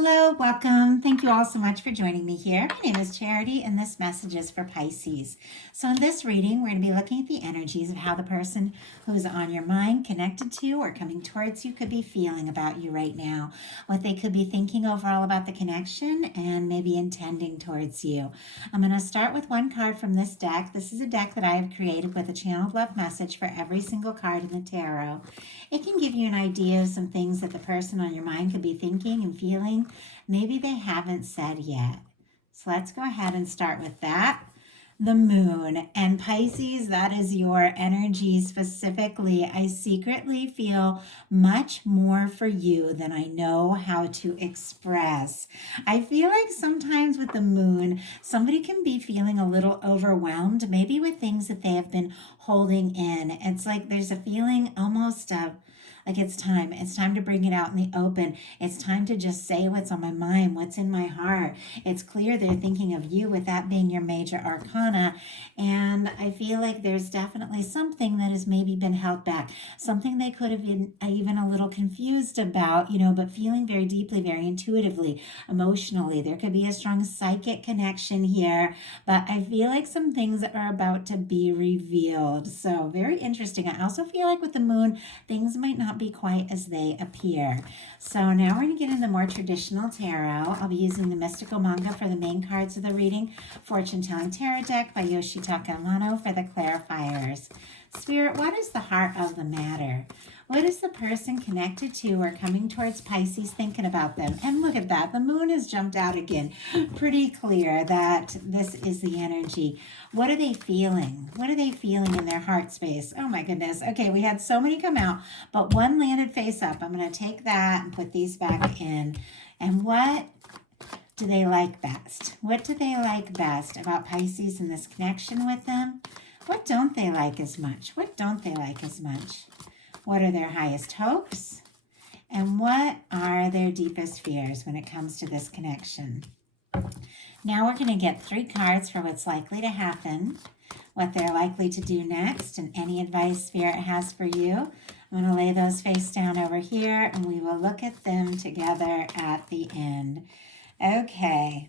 Hello, welcome. Thank you all so much for joining me here. My name is Charity, and this message is for Pisces. So, in this reading, we're going to be looking at the energies of how the person who's on your mind, connected to, or coming towards you could be feeling about you right now, what they could be thinking overall about the connection, and maybe intending towards you. I'm going to start with one card from this deck. This is a deck that I have created with a channeled love message for every single card in the tarot. It can give you an idea of some things that the person on your mind could be thinking and feeling. Maybe they haven't said yet. So let's go ahead and start with that. The moon and Pisces, that is your energy specifically. I secretly feel much more for you than I know how to express. I feel like sometimes with the moon, somebody can be feeling a little overwhelmed, maybe with things that they have been holding in. It's like there's a feeling almost of like it's time. It's time to bring it out in the open. It's time to just say what's on my mind, what's in my heart. It's clear they're thinking of you with that being your major arcana. And I feel like there's definitely something that has maybe been held back, something they could have been even a little confused about, but feeling very deeply, very intuitively, emotionally. There could be a strong psychic connection here, but I feel like some things are about to be revealed. So very interesting. I also feel like with the moon, things might not be quite as they appear. So now we're going to get into more traditional tarot. I'll be using the Mystical Manga for the main cards of the reading, Fortune Telling Tarot Deck by Yoshitaka Amano for the clarifiers. Spirit, what is the heart of the matter? What is the person connected to or coming towards Pisces thinking about them? And look at that. The moon has jumped out again. Pretty clear that this is the energy. What are they feeling? What are they feeling in their heart space? Oh my goodness. Okay, we had so many come out, but one landed face up. I'm going to take that and put these back in. And what do they like best? What do they like best about Pisces and this connection with them? What don't they like as much? What don't they like as much? What are their highest hopes? And what are their deepest fears when it comes to this connection? Now we're going to get 3 cards for what's likely to happen, what they're likely to do next, and any advice Spirit has for you. I'm going to lay those face down over here, and we will look at them together at the end. Okay.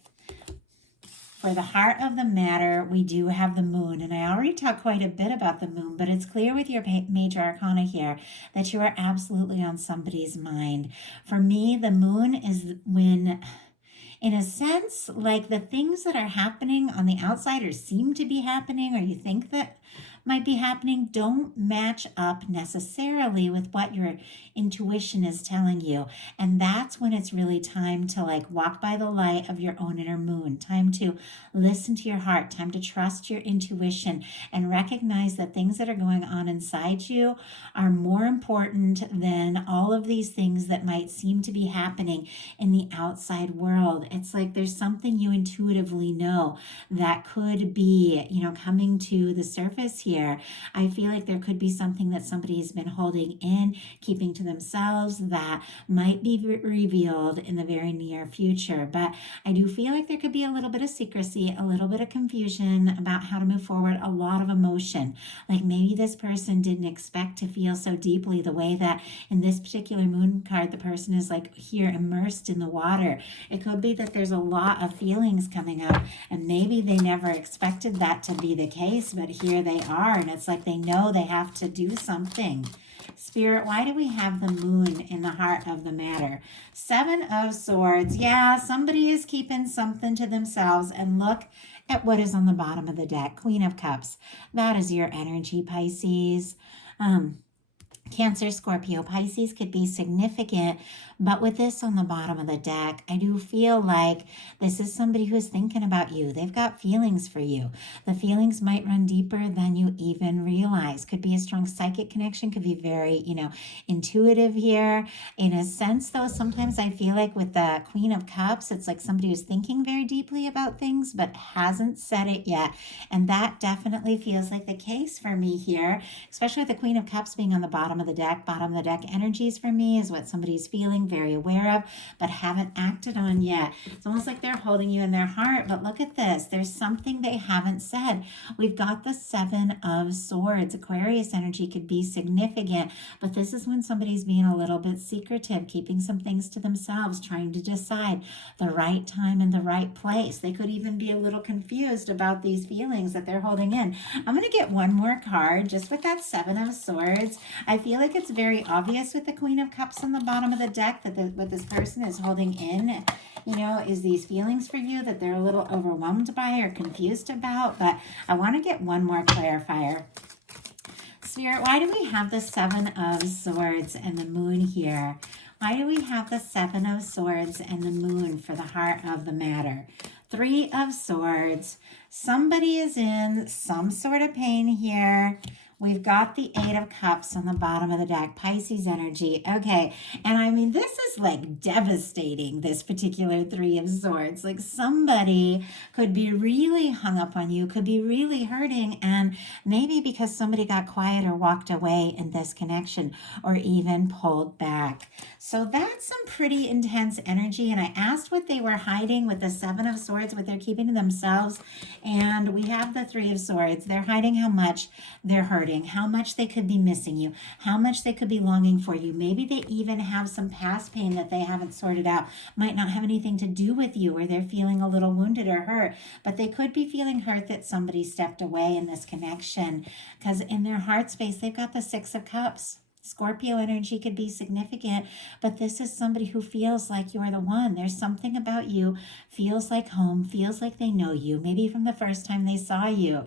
For the heart of the matter, we do have the moon, and I already talked quite a bit about the moon, but it's clear with your major arcana here that you are absolutely on somebody's mind. For me, the moon is when, in a sense, like the things that are happening on the outside or seem to be happening, or you think that might be happening, don't match up necessarily with what your intuition is telling you. And that's when it's really time to walk by the light of your own inner moon, time to listen to your heart, time to trust your intuition and recognize that things that are going on inside you are more important than all of these things that might seem to be happening in the outside world. It's like there's something you intuitively know that could be, coming to the surface here. I feel like there could be something that somebody has been holding in, keeping to themselves, that might be revealed in the very near future. But I do feel like there could be a little bit of secrecy, a little bit of confusion about how to move forward, a lot of emotion. Like maybe this person didn't expect to feel so deeply the way that in this particular moon card, the person is here immersed in the water. It could be that there's a lot of feelings coming up, and maybe they never expected that to be the case, but here they are. And it's like they know they have to do something. Spirit, why do we have the moon in the heart of the matter? 7 of Swords. Yeah, somebody is keeping something to themselves. And look at what is on the bottom of the deck. Queen of Cups. That is your energy, Pisces. Cancer, Scorpio, Pisces could be significant, but with this on the bottom of the deck, I do feel like this is somebody who's thinking about you. They've got feelings for you. The feelings might run deeper than you even realize. Could be a strong psychic connection, could be very, intuitive here. In a sense, though, sometimes I feel like with the Queen of Cups, it's like somebody who's thinking very deeply about things, but hasn't said it yet. And that definitely feels like the case for me here, especially with the Queen of Cups being on the bottom bottom of the deck. Bottom of the deck energies for me is what somebody's feeling, very aware of, but haven't acted on yet. It's almost like they're holding you in their heart, but look at this. There's something they haven't said. We've got the Seven of Swords. Aquarius energy could be significant, but this is when somebody's being a little bit secretive, keeping some things to themselves, trying to decide the right time and the right place. They could even be a little confused about these feelings that they're holding in. I'm going to get one more card just with that Seven of Swords. I feel like it's very obvious with the Queen of Cups on the bottom of the deck that what this person is holding in, is these feelings for you that they're a little overwhelmed by or confused about. But I want to get one more clarifier. Spirit, why do we have the Seven of Swords and the Moon here? Why do we have the Seven of Swords and the Moon for the heart of the matter? Three of Swords. Somebody is in some sort of pain here. We've got the Eight of Cups on the bottom of the deck, Pisces energy. Okay, and I mean, this is like devastating, this particular Three of Swords. Like somebody could be really hung up on you, could be really hurting, and maybe because somebody got quiet or walked away in this connection or even pulled back. So that's some pretty intense energy, and I asked what they were hiding with the Seven of Swords, what they're keeping to themselves, and we have the Three of Swords. They're hiding how much they're hurting, how much they could be missing you, how much they could be longing for you. Maybe they even have some past pain that they haven't sorted out. Might not have anything to do with you, or they're feeling a little wounded or hurt, but they could be feeling hurt that somebody stepped away in this connection, because in their heart space, they've got the Six of Cups. Scorpio energy could be significant, but this is somebody who feels like you're the one. There's something about you, feels like home, feels like they know you, maybe from the first time they saw you.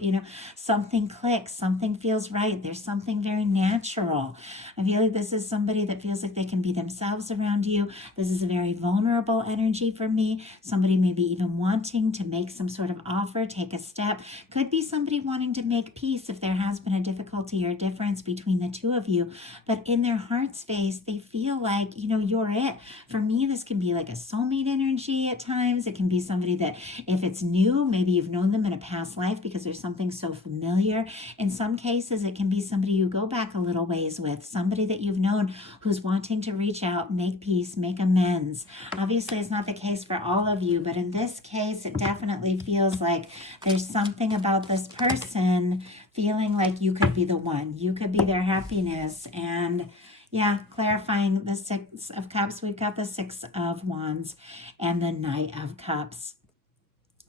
Something clicks, something feels right. There's something very natural. I feel like this is somebody that feels like they can be themselves around you. This is a very vulnerable energy for me. Somebody maybe even wanting to make some sort of offer, take a step. Could be somebody wanting to make peace if there has been a difficulty or difference between the two of you. But in their heart space, they feel like, you're it. For me, this can be like a soulmate energy at times. It can be somebody that, if it's new, maybe you've known them in a past life because there's something so familiar. In some cases, it can be somebody you go back a little ways with, somebody that you've known who's wanting to reach out, make peace, make amends. Obviously, it's not the case for all of you, but in this case, it definitely feels like there's something about this person feeling like you could be the one. You could be their happiness. And yeah, clarifying the Six of Cups, we've got the Six of Wands and the Knight of Cups.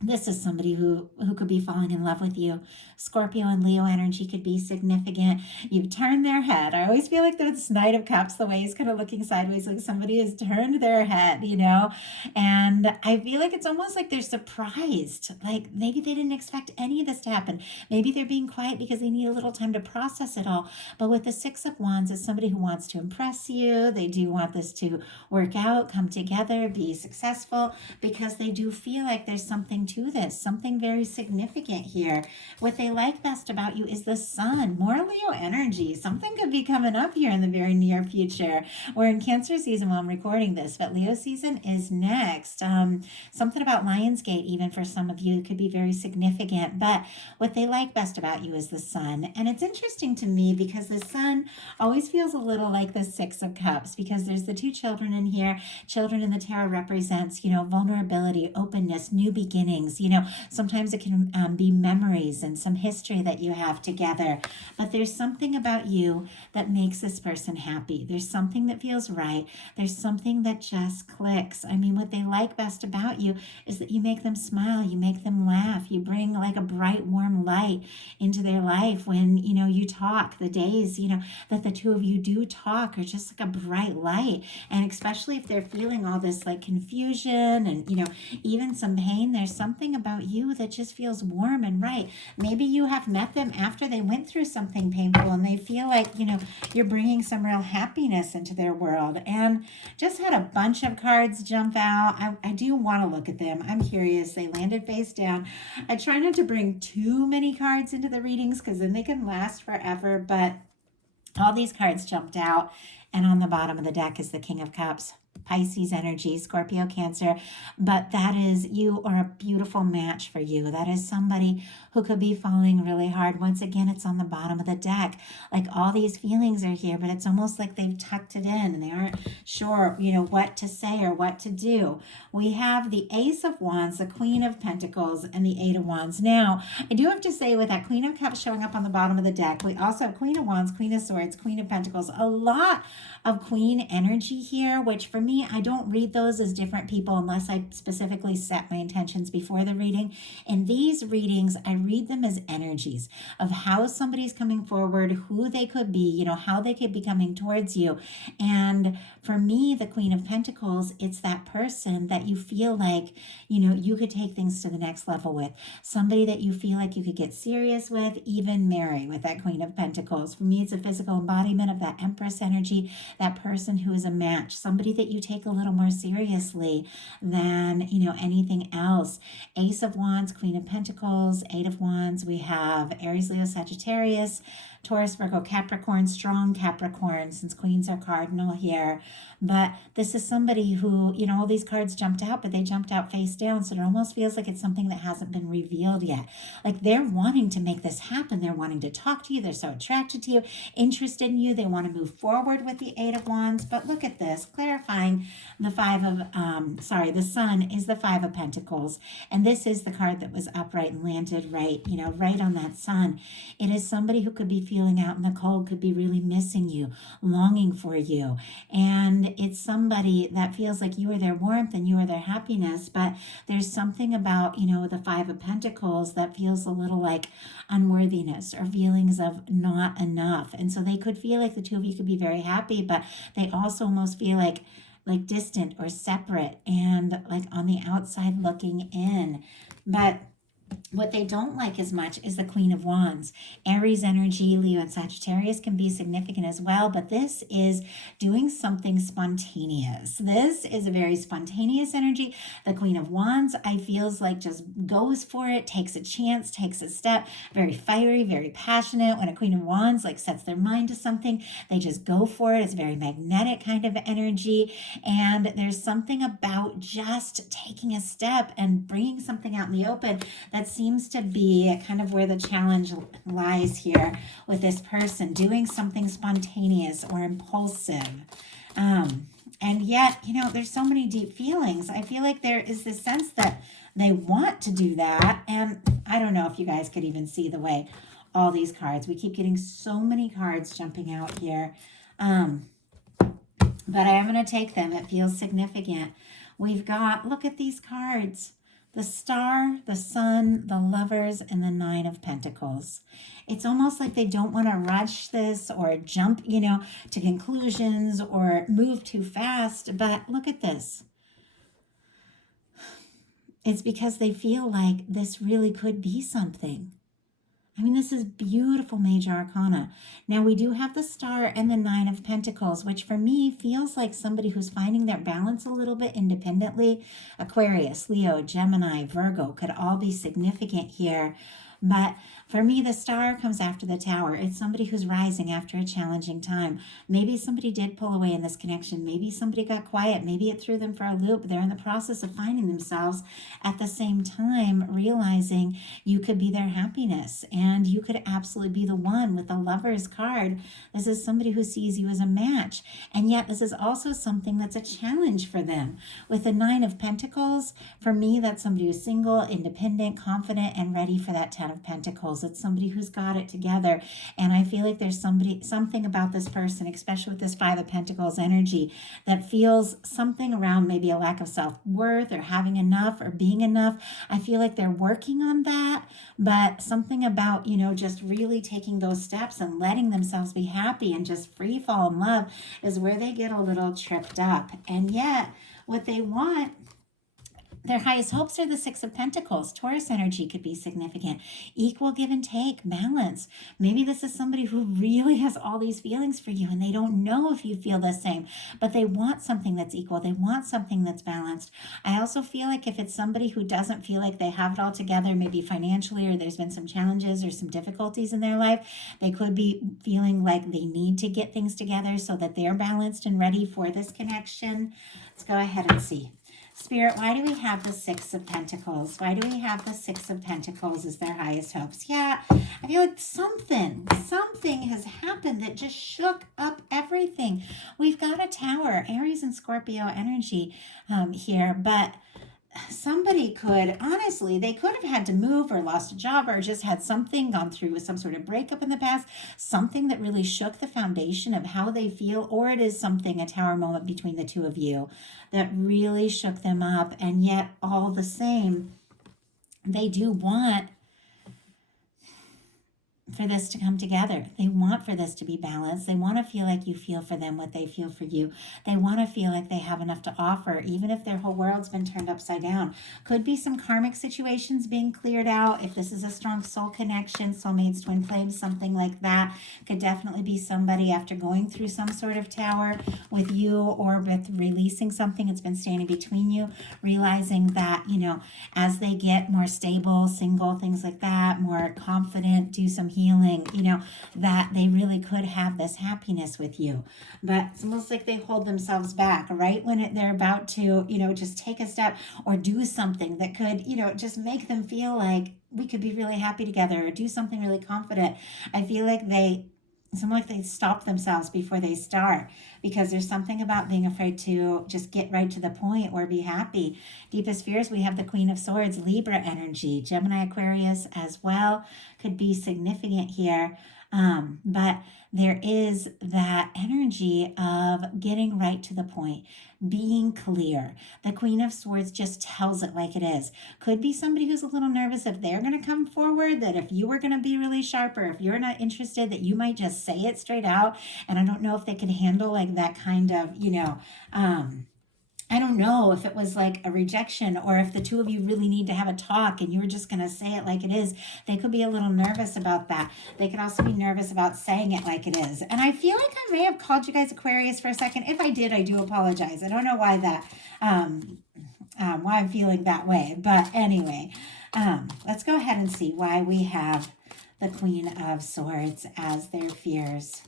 This is somebody who could be falling in love with you. Scorpio and Leo energy could be significant. You've turned their head. I always feel like this Knight of Cups, the way he's kind of looking sideways, like somebody has turned their head, And I feel like it's almost like they're surprised. Like maybe they didn't expect any of this to happen. Maybe they're being quiet because they need a little time to process it all. But with the Six of Wands, it's somebody who wants to impress you. They do want this to work out, come together, be successful, because they do feel like there's something to this, something very significant here. What they like best about you is the Sun, more Leo energy. Something could be coming up here in the very near future. We're in Cancer season while I'm recording this, but Leo season is next. Something about Lionsgate, even for some of you, could be very significant. But what they like best about you is the Sun. And it's interesting to me because the Sun always feels a little like the Six of Cups, because there's the two children in here. Children in the tarot represents, vulnerability, openness, new beginnings. Sometimes it can be memories and some history that you have together. But there's something about you that makes this person happy. There's something that feels right. There's something that just clicks. I mean, what they like best about you is that you make them smile. You make them laugh. You bring like a bright, warm light into their life when, you talk. The days, that the two of you do talk are just like a bright light. And especially if they're feeling all this like confusion and, even some pain, there's something about you that just feels warm and right. Maybe you have met them after they went through something painful and they feel like, you're bringing some real happiness into their world. And just had a bunch of cards jump out. I do want to look at them. I'm curious. They landed face down. I try not to bring too many cards into the readings because then they can last forever. But all these cards jumped out. And on the bottom of the deck is the King of Cups. Pisces energy, Scorpio, Cancer, but that is, you are a beautiful match for you. That is somebody who could be falling really hard. Once again, it's on the bottom of the deck. Like all these feelings are here, but it's almost like they've tucked it in and they aren't sure, what to say or what to do. We have the Ace of Wands, the Queen of Pentacles, and the Eight of Wands. Now, I do have to say, with that Queen of Cups showing up on the bottom of the deck, we also have Queen of Wands, Queen of Swords, Queen of Pentacles, a lot of Queen energy here, which for me, I don't read those as different people unless I specifically set my intentions before the reading. In these readings, I read them as energies of how somebody's coming forward, who they could be, how they could be coming towards you. And for me, the Queen of Pentacles, it's that person that you feel like, you could take things to the next level with. Somebody that you feel like you could get serious with, even marry with that Queen of Pentacles. For me, it's a physical embodiment of that Empress energy, that person who is a match, somebody that you take a little more seriously than, anything else. Ace of Wands, Queen of Pentacles, Eight of Wands. We have Aries, Leo, Sagittarius, Taurus, Virgo, Capricorn, strong Capricorn, since queens are cardinal here. But this is somebody who, all these cards jumped out, but they jumped out face down. So it almost feels like it's something that hasn't been revealed yet. Like they're wanting to make this happen. They're wanting to talk to you. They're so attracted to you, interested in you. They want to move forward with the Eight of Wands. But look at this, clarifying the the Sun is the Five of Pentacles. And this is the card that was upright and landed right, right on that Sun. It is somebody who could be feeling out in the cold, could be really missing you, longing for you. And it's somebody that feels like you are their warmth and you are their happiness. But there's something about, the Five of Pentacles that feels a little like unworthiness or feelings of not enough. And so they could feel like the two of you could be very happy, but they also almost feel like distant or separate and like on the outside looking in. But what they don't like as much is the Queen of Wands. Aries energy, Leo and Sagittarius can be significant as well, but this is doing something spontaneous. This is a very spontaneous energy. The Queen of Wands, I feels like just goes for it, takes a chance, takes a step, very fiery, very passionate. When a Queen of Wands sets their mind to something, they just go for it. It's very magnetic kind of energy. And there's something about just taking a step and bringing something out in the open that seems to be kind of where the challenge lies here with this person, doing something spontaneous or impulsive. And yet, there's so many deep feelings. I feel like there is this sense that they want to do that. And I don't know if you guys could even see the way all these cards, we keep getting so many cards jumping out here. But I am going to take them. It feels significant. We've got, look at these cards. The Star, the Sun, the Lovers, and the Nine of Pentacles. It's almost like they don't want to rush this or jump, to conclusions or move too fast. But look at this. It's because they feel like this really could be something. I mean, this is beautiful major arcana. Now, we do have the Star and the Nine of Pentacles, which for me feels like somebody who's finding their balance a little bit independently. Aquarius, Leo, Gemini, Virgo could all be significant here. But for me, the Star comes after the Tower. It's somebody who's rising after a challenging time. Maybe somebody did pull away in this connection. Maybe somebody got quiet. Maybe it threw them for a loop. They're in the process of finding themselves at the same time, realizing you could be their happiness and you could absolutely be the one with the Lover's card. This is somebody who sees you as a match. And yet this is also something that's a challenge for them. With the Nine of Pentacles, for me, that's somebody who's single, independent, confident, and ready for that Ten of Pentacles. It's somebody who's got it together. And I feel like there's something about this person, especially with this Five of Pentacles energy, that feels something around maybe a lack of self-worth or having enough or being enough. I feel like they're working on that, but something about, just really taking those steps and letting themselves be happy and just free fall in love is where they get a little tripped up. And yet what they want Their highest hopes are the Six of Pentacles. Taurus energy could be significant. Equal give and take, balance. Maybe this is somebody who really has all these feelings for you and they don't know if you feel the same, but they want something that's equal. They want something that's balanced. I also feel like if it's somebody who doesn't feel like they have it all together, maybe financially, or there's been some challenges or some difficulties in their life, they could be feeling like they need to get things together so that they're balanced and ready for this connection. Let's go ahead and see. Spirit, why do we have the Six of Pentacles? Why do we have the Six of Pentacles as their highest hopes? Yeah, I feel like something has happened that just shook up everything. We've got a Tower, Aries and Scorpio energy here, but somebody could, honestly, they could have had to move or lost a job or just had something, gone through with some sort of breakup in the past, something that really shook the foundation of how they feel, or it is something, a Tower moment between the two of you that really shook them up. And yet all the same, they do want for this to come together. They want for this to be balanced. They want to feel like you feel for them what they feel for you. They want to feel like they have enough to offer, even if their whole world's been turned upside down. Could be some karmic situations being cleared out. If this is a strong soul connection, soulmates, twin flames, something like that, could definitely be somebody after going through some sort of tower with you, or with releasing something that's been standing between you, realizing that, as they get more stable, single, things like that, more confident, do some healing, that they really could have this happiness with you. But it's almost like they hold themselves back right when they're about to, just take a step or do something that could, just make them feel like we could be really happy together, or do something really confident. I feel like they stop themselves before they start, because there's something about being afraid to just get right to the point or be happy. Deepest fears, we have the Queen of Swords, Libra energy, Gemini, Aquarius as well could be significant here. But there is that energy of getting right to the point, being clear. The Queen of Swords just tells it like it is. Could be somebody who's a little nervous if they're going to come forward, that if you were going to be really sharp, or if you're not interested, that you might just say it straight out. And I don't know if they could handle like that kind of, I don't know if it was like a rejection, or if the two of you really need to have a talk and you're just going to say it like it is. They could be a little nervous about that. They could also be nervous about saying it like it is. And I feel like I may have called you guys Aquarius for a second. If I did, I do apologize. I don't know why that, why I'm feeling that way. But anyway, let's go ahead and see why we have the Queen of Swords as their fears.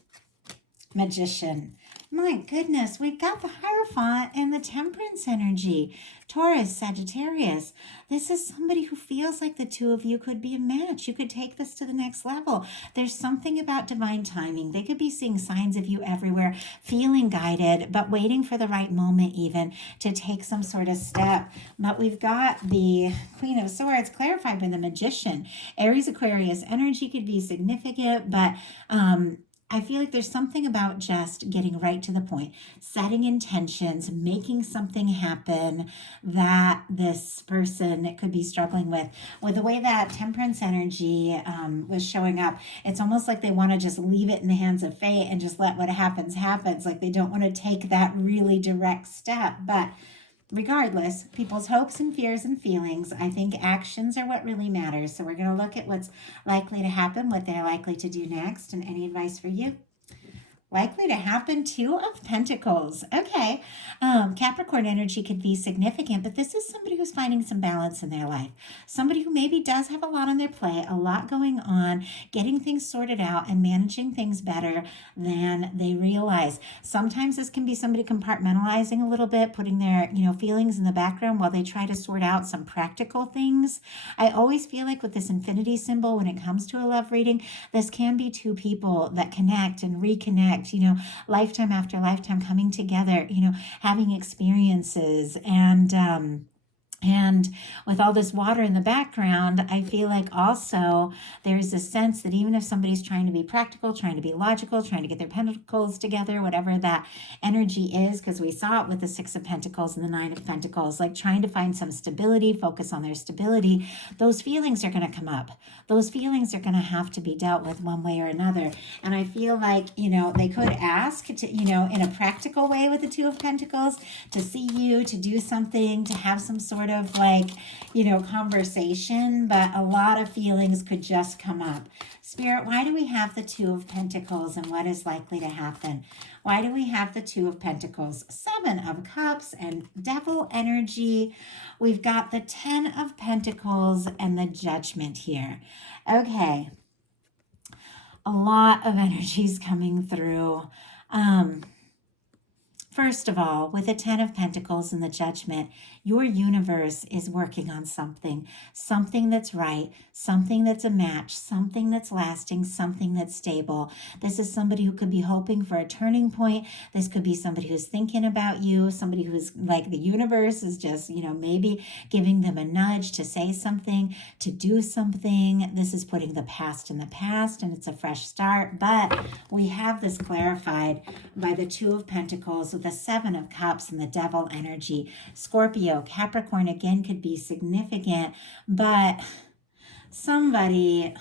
Magician. My goodness, we've got the Hierophant and the Temperance energy. Taurus, Sagittarius. This is somebody who feels like the two of you could be a match. You could take this to the next level. There's something about divine timing. They could be seeing signs of you everywhere, feeling guided, but waiting for the right moment even to take some sort of step. But we've got the Queen of Swords clarified by the Magician. Aries, Aquarius energy could be significant, but I feel like there's something about just getting right to the point, setting intentions, making something happen that this person could be struggling with. With the way that Temperance energy was showing up, it's almost like they want to just leave it in the hands of fate and just let what happens. Like they don't want to take that really direct step. But regardless, people's hopes and fears and feelings, I think actions are what really matters. So we're going to look at what's likely to happen, what they're likely to do next, and any advice for you. Likely to happen, Two of Pentacles. Okay. Capricorn energy could be significant, but this is somebody who's finding some balance in their life. Somebody who maybe does have a lot on their plate, a lot going on, getting things sorted out and managing things better than they realize. Sometimes this can be somebody compartmentalizing a little bit, putting their, feelings in the background while they try to sort out some practical things. I always feel like with this infinity symbol, when it comes to a love reading, this can be two people that connect and reconnect, lifetime after lifetime, coming together, having experiences. And with all this water in the background, I feel like also there's a sense that even if somebody's trying to be practical, trying to be logical, trying to get their pentacles together, whatever that energy is, because we saw it with the Six of Pentacles and the Nine of Pentacles, like trying to find some stability, focus on their stability, those feelings are going to come up. Those feelings are going to have to be dealt with one way or another. And I feel like, they could ask to, in a practical way with the Two of Pentacles, to see you, to do something, to have some sort of of like, conversation, but a lot of feelings could just come up. Spirit, why do we have the Two of Pentacles and what is likely to happen? Why do we have the Two of Pentacles, Seven of Cups, and Devil energy? We've got the Ten of Pentacles and the Judgment here. Okay. A lot of energies coming through. First of all, with the Ten of Pentacles and the Judgment, your universe is working on something that's right, something that's a match, something that's lasting, something that's stable. This is somebody who could be hoping for a turning point. This could be somebody who's thinking about you, somebody who's like the universe is just, maybe giving them a nudge to say something, to do something. This is putting the past in the past and it's a fresh start. But we have this clarified by the Two of Pentacles with the Seven of Cups and the Devil energy. Scorpio, Capricorn again could be significant, but somebody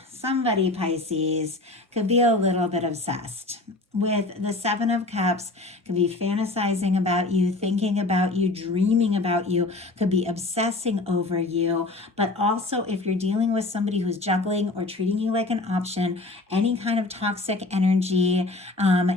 Pisces could be a little bit obsessed with the Seven of Cups, could be fantasizing about you, thinking about you, dreaming about you, could be obsessing over you. But also if you're dealing with somebody who's juggling or treating you like an option, any kind of toxic energy,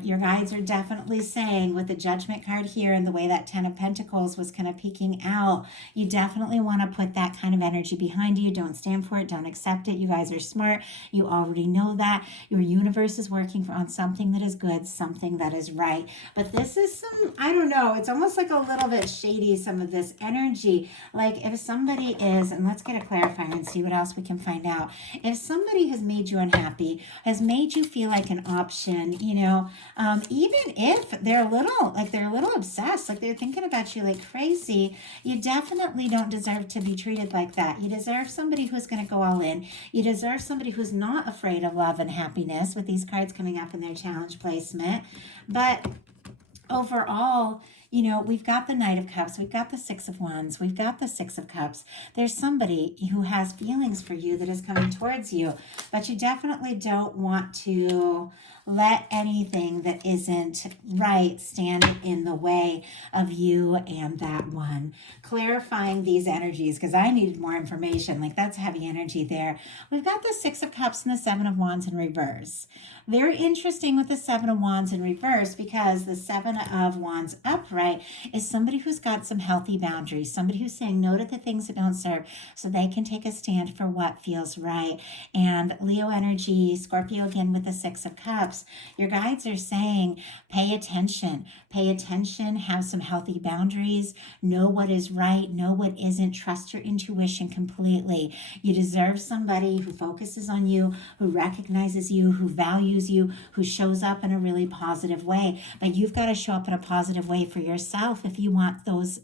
your guides are definitely saying with the Judgment card here and the way that Ten of Pentacles was kind of peeking out, you definitely want to put that kind of energy behind you. Don't stand for it. Don't accept it. You guys are smart. You already know that. Your universe is working on something that is good, something that is right. But this is I don't know, it's almost like a little bit shady, some of this energy. Like if somebody is, and let's get a clarifier and see what else we can find out. If somebody has made you unhappy, has made you feel like an option, even if they're a little obsessed, like they're thinking about you like crazy, you definitely don't deserve to be treated like that. You deserve somebody who's going to go all in. You deserve somebody who's not afraid of love and happiness, with these cards coming up in their challenge placement. But overall, we've got the Knight of Cups, we've got the Six of Wands, we've got the Six of Cups. There's somebody who has feelings for you that is coming towards you, but you definitely don't want to let anything that isn't right stand in the way of you and that one. Clarifying these energies, because I needed more information. Like that's heavy energy there. We've got the Six of Cups and the Seven of Wands in reverse. Very interesting with the Seven of Wands in reverse, because the Seven of Wands upright is somebody who's got some healthy boundaries, somebody who's saying no to the things that don't serve so they can take a stand for what feels right. And Leo energy, Scorpio again with the Six of Cups, your guides are saying pay attention, have some healthy boundaries, know what is right, know what isn't, trust your intuition completely. You deserve somebody who focuses on you, who recognizes you, who values you, who shows up in a really positive way. But you've got to show up in a positive way for yourself if you want those,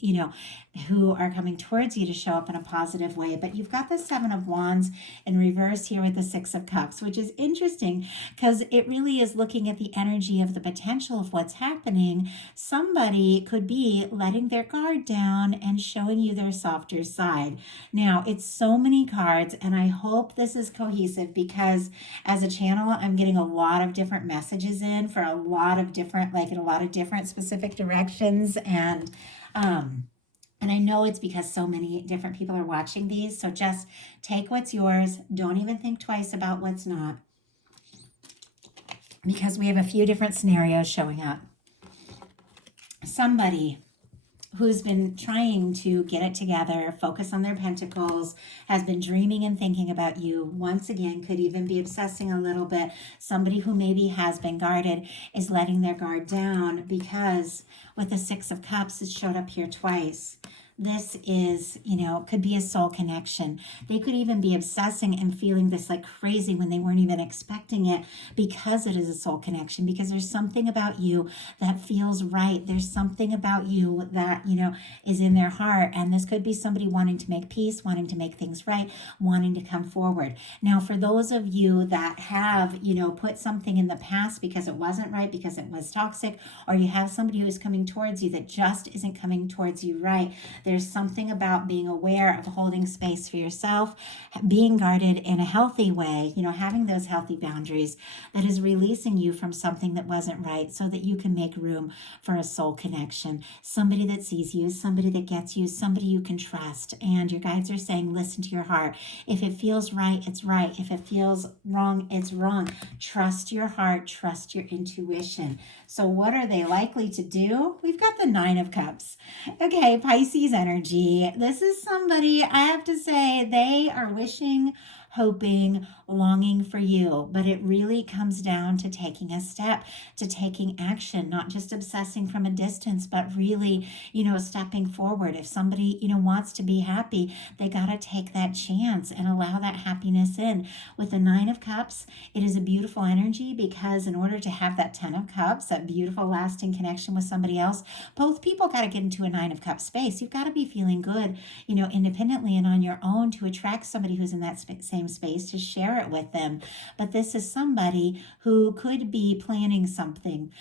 who are coming towards you to show up in a positive way. But you've got the Seven of Wands in reverse here with the Six of Cups, which is interesting because it really is looking at the energy of the potential of what's happening. Somebody could be letting their guard down and showing you their softer side. Now, it's so many cards, and I hope this is cohesive, because as a channel, I'm getting a lot of different messages in for a lot of different, in a lot of different specific directions. And I know it's because so many different people are watching these. So just take what's yours. Don't even think twice about what's not, because we have a few different scenarios showing up. Somebody who's been trying to get it together, focus on their pentacles, has been dreaming and thinking about you, once again, could even be obsessing a little bit. Somebody who maybe has been guarded is letting their guard down, because with the Six of Cups, it showed up here twice. This is, could be a soul connection. They could even be obsessing and feeling this like crazy when they weren't even expecting it, because it is a soul connection, because there's something about you that feels right. There's something about you that, is in their heart. And this could be somebody wanting to make peace, wanting to make things right, wanting to come forward. Now, for those of you that have, put something in the past because it wasn't right, because it was toxic, or you have somebody who is coming towards you that just isn't coming towards you right, There's something about being aware of holding space for yourself, being guarded in a healthy way, having those healthy boundaries that is releasing you from something that wasn't right so that you can make room for a soul connection. Somebody that sees you, somebody that gets you, somebody you can trust. And your guides are saying, listen to your heart. If it feels right, it's right. If it feels wrong, it's wrong. Trust your heart, trust your intuition. So what are they likely to do? We've got the Nine of Cups. Okay, Pisces energy. This is somebody, I have to say, they are wishing, hoping, longing for you, but it really comes down to taking a step, to taking action, not just obsessing from a distance, but really, stepping forward. If somebody, wants to be happy, they got to take that chance and allow that happiness in. With the Nine of Cups, it is a beautiful energy because in order to have that Ten of Cups, that beautiful lasting connection with somebody else, both people got to get into a Nine of Cups space. You've got to be feeling good, independently and on your own to attract somebody who's in that same space, to share it with them. But this is somebody who could be planning something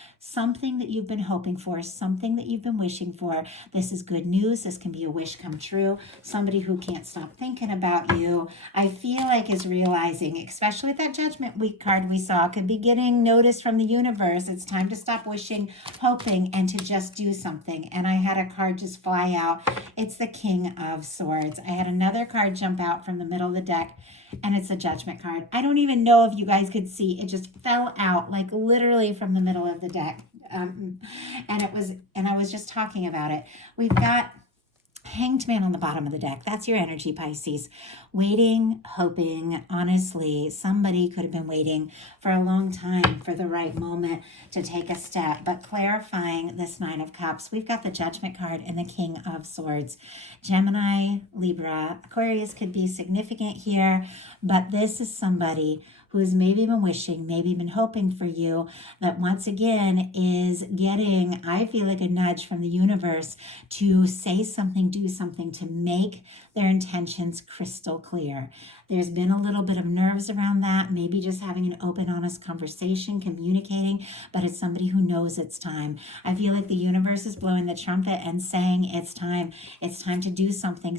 that you've been hoping for, something that you've been wishing for. This is good news. This can be a wish come true. Somebody who can't stop thinking about you, I feel like, is realizing, especially with that Judgment Week card we saw, could be getting notice from the universe. It's time to stop wishing, hoping, and to just do something. And I had a card just fly out. It's the King of Swords. I had another card jump out from the middle of the deck, and it's a Judgment card. I don't even know if you guys could see. It just fell out, like literally from the middle of the deck. And I was just talking about it. We've got Hanged Man on the bottom of the deck. That's your energy, Pisces. Waiting, hoping. Honestly, somebody could have been waiting for a long time for the right moment to take a step. But clarifying this Nine of Cups, we've got the Judgment card and the King of Swords. Gemini, Libra, Aquarius could be significant here, but this is somebody who has maybe been wishing, maybe been hoping for you, that once again is getting, I feel like, a nudge from the universe to say something, do something, to make their intentions crystal clear. There's been a little bit of nerves around that, maybe just having an open, honest conversation, communicating, but it's somebody who knows it's time. I feel like the universe is blowing the trumpet and saying it's time. It's time to do something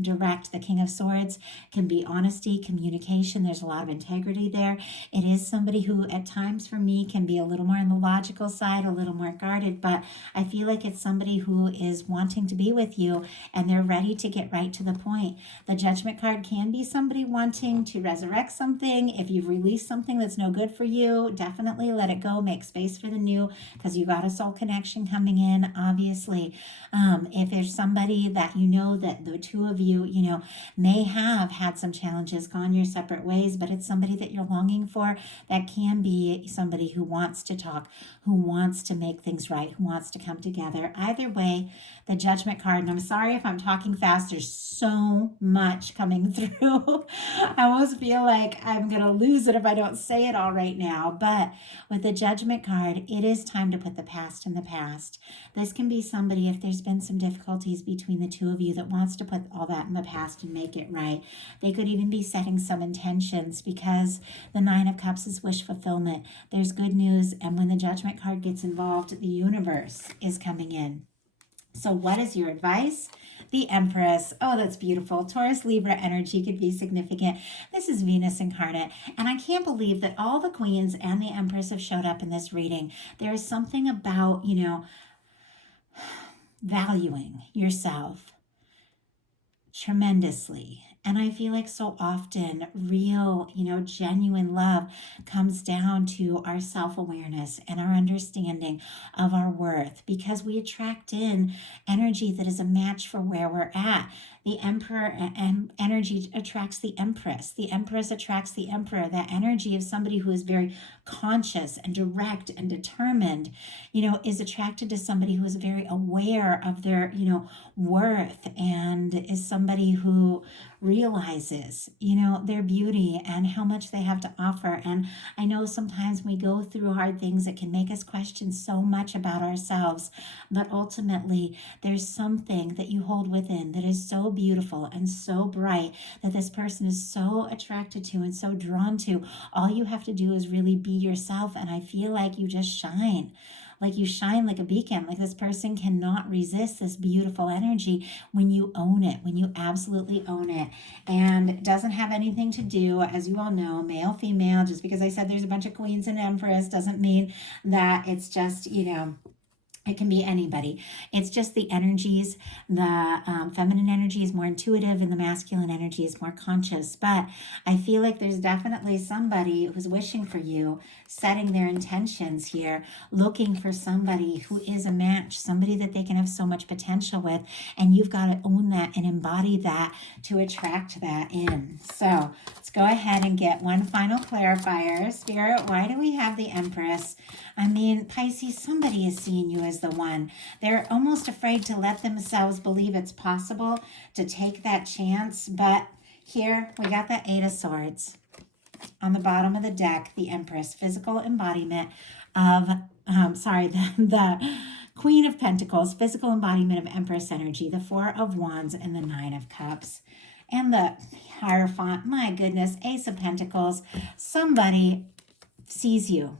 direct. The King of Swords can be honesty, communication. There's a lot of integrity there. It is somebody who at times for me can be a little more on the logical side, a little more guarded, but I feel like it's somebody who is wanting to be with you and they're ready to get right to the point. The Judgment card can be somebody wanting to resurrect something. If you've released something that's no good for you, definitely let it go. Make space for the new, because you got a soul connection coming in, obviously. If there's somebody that that the two of you, may have had some challenges, gone your separate ways, but it's somebody that you're longing for, that can be somebody who wants to talk, who wants to make things right, who wants to come together. Either way, the Judgment card, and I'm sorry if I'm talking fast, there's so much coming through. I almost feel like I'm going to lose it if I don't say it all right now. But with the Judgment card, it is time to put the past in the past. This can be somebody, if there's been some difficulties between the two of you, that wants to put all that in the past and make it right. They could even be setting some intentions, because the Nine of Cups is wish fulfillment. There's good news, and when the Judgment card gets involved, the universe is coming in. So what is your advice? The Empress. Oh, that's beautiful. Taurus, Libra energy could be significant. This is Venus incarnate. And I can't believe that all the queens and the Empress have showed up in this reading. There is something about, valuing yourself tremendously. And I feel like so often real, genuine love comes down to our self-awareness and our understanding of our worth, because we attract in energy that is a match for where we're at. The Emperor and energy attracts the Empress. The Empress attracts the Emperor. That energy of somebody who is very conscious and direct and determined, is attracted to somebody who is very aware of their, worth, and is somebody who realizes, their beauty and how much they have to offer. And I know sometimes we go through hard things that can make us question so much about ourselves, but ultimately there's something that you hold within that is so beautiful and so bright that this person is so attracted to and so drawn to. All you have to do is really be yourself, and I feel like you just shine. like you shine like a beacon. Like this person cannot resist this beautiful energy when you own it, when you absolutely own it. And it doesn't have anything to do, as you all know, male, female. Just because I said there's a bunch of queens and empress doesn't mean that it's just, it can be anybody. It's just the energies. The feminine energy is more intuitive and the masculine energy is more conscious. But I feel like there's definitely somebody who's wishing for you, setting their intentions here, looking for somebody who is a match, somebody that they can have so much potential with. And you've got to own that and embody that to attract that in. So let's go ahead and get one final clarifier. Spirit, why do we have the Empress? I mean, Pisces, somebody is seeing you as the one. They're almost afraid to let themselves believe it's possible to take that chance. But here we got the Eight of Swords on the bottom of the deck, the Empress, physical embodiment of, the Queen of Pentacles, physical embodiment of Empress energy, the Four of Wands, and the Nine of Cups. And the Hierophant, my goodness, Ace of Pentacles. Somebody sees you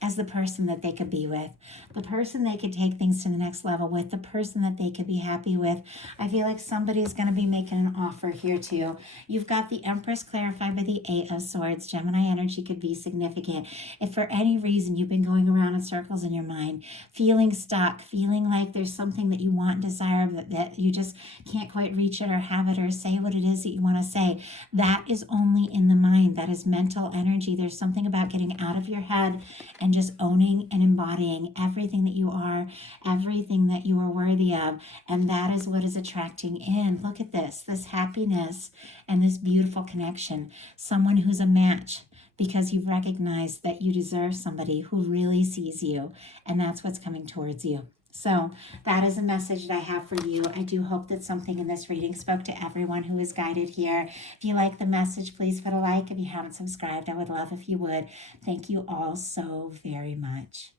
as the person that they could be with, the person they could take things to the next level with, the person that they could be happy with. I feel like somebody's going to be making an offer here too. You've got the Empress clarified by the Eight of Swords. Gemini energy could be significant. If for any reason you've been going around in circles in your mind, feeling stuck, feeling like there's something that you want and desire that you just can't quite reach it or have it or say what it is that you want to say, that is only in the mind. That is mental energy. There's something about getting out of your head and just owning and embodying everything that you are, everything that you are worthy of. And that is what is attracting in. Look at this happiness and this beautiful connection. Someone who's a match because you've recognized that you deserve somebody who really sees you. And that's what's coming towards you. So that is a message that I have for you. I do hope that something in this reading spoke to everyone who is guided here. If you like the message, please put a like. If you haven't subscribed, I would love if you would. Thank you all so very much.